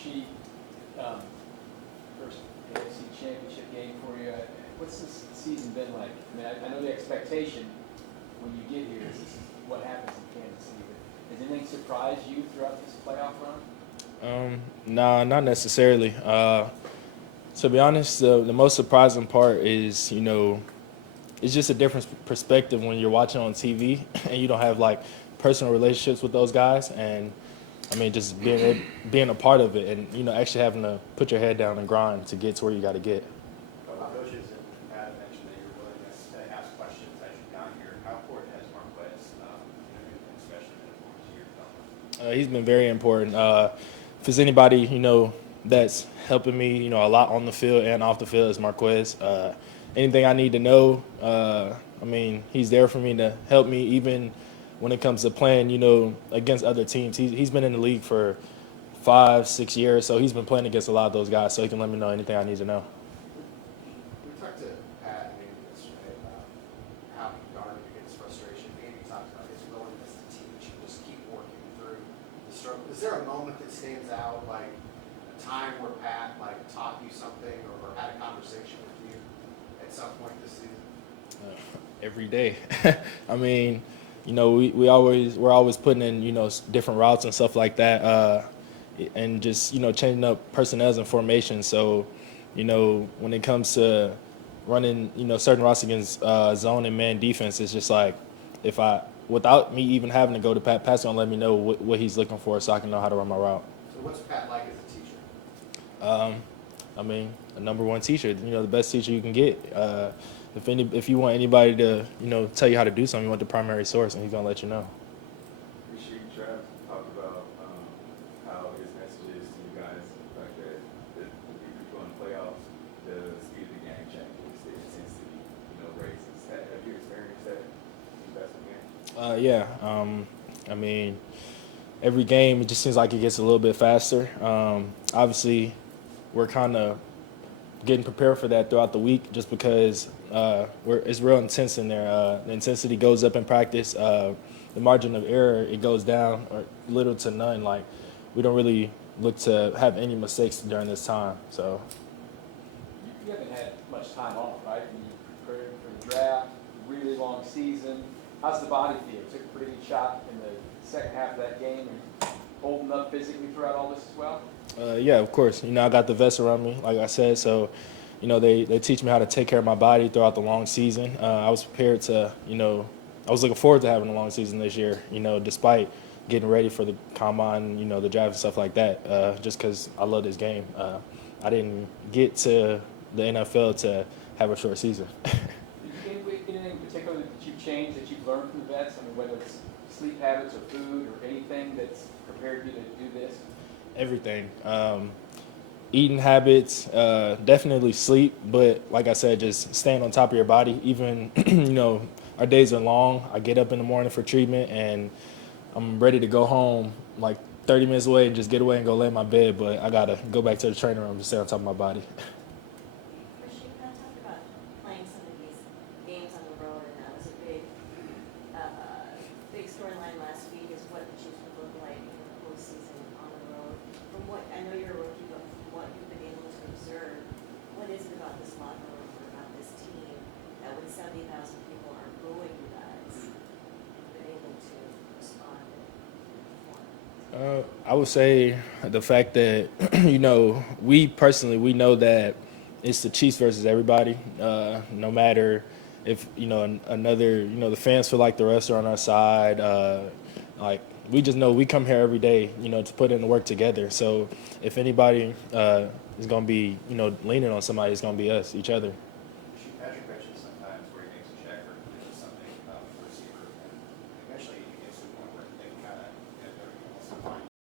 Rashee, first AFC championship game for you. What's this season been like? I mean, I know the expectation when you get here is this is what happens in Kansas City. But has anything surprised you throughout this playoff run? Nah, not necessarily. To be honest, the most surprising part is, it's just a different perspective when you're watching on TV and you don't have like personal relationships with those guys. And I mean, just being a part of it and, actually having to put your head down and grind to get to where you got to get. Coaches and Adam mentioned that your willingness to ask questions as you've gone here. How important has Marquez, especially been important to your development? He's been very important. If there's anybody, that's helping me, a lot on the field and off the field is Marquez. Anything I need to know, he's there for me to help me even when it comes to playing, against other teams. He's been in the league for 5-6 years, so he's been playing against a lot of those guys, so he can let me know anything I need to know. We talked to Pat maybe yesterday about how he guarded against frustration. Andy talked about his willingness to teach and just keep working through the struggle. Is there a moment that stands out, like a time where Pat taught you something or had a conversation with you at some point this season? Every day. I mean, we're always putting in, different routes and stuff like that, and just, changing up personnel and formations. So, when it comes to running, certain routes against zone and man defense, it's just like without me even having to go to Pat's gonna let me know what he's looking for so I can know how to run my route. So what's Pat like as a teacher? A number one teacher, the best teacher you can get. If you want anybody to, tell you how to do something, you want the primary source, and he's gonna let you know. Rashee, Trav talked about how his message is to you guys, the fact that the people in the playoffs, the speed of the game changes, the intensity, raises. Have you experienced that in the basketball game? Yeah. Every game it just seems like it gets a little bit faster. Obviously, we're kind of getting prepared for that throughout the week, just because it's real intense in there. The intensity goes up in practice. The margin of error, it goes down or little to none. Like, we don't really look to have any mistakes during this time. So You haven't had much time off, right? I mean, you prepared for the draft, really long season. How's the body feel? Took a pretty good shot in the second half of that game and holding up physically throughout all this as well? Yeah, of course. I got the vest around me, like I said. So, they teach me how to take care of my body throughout the long season. I was prepared to, I was looking forward to having a long season this year, despite getting ready for the combine, the draft and stuff like that, just because I love this game. I didn't get to the NFL to have a short season. Did you get anything in particular that you've changed, that you've learned from the vets? I mean, whether it's sleep habits or food or anything that's prepared you to do this? Everything. Eating habits, definitely sleep, but like I said, just staying on top of your body. Even, our days are long. I get up in the morning for treatment, and I'm ready to go home like 30 minutes away and just get away and go lay in my bed, but I got to go back to the training room to stay on top of my body. Rashee, can I talk about playing some of these games on the road, and that was a big storyline last week is what the Chiefs would look like in the postseason on the road. From what I know you're a rookie, but from what you've been able to observe, what is it about this locker room or about this team that when 70,000 people are booing you guys, you've been able to respond and perform? I would say the fact that, we know that it's the Chiefs versus everybody, no matter if, the fans feel like the refs are on our side. We just know we come here every day, to put in the work together. So if anybody is going to be, leaning on somebody, it's going to be us, each other.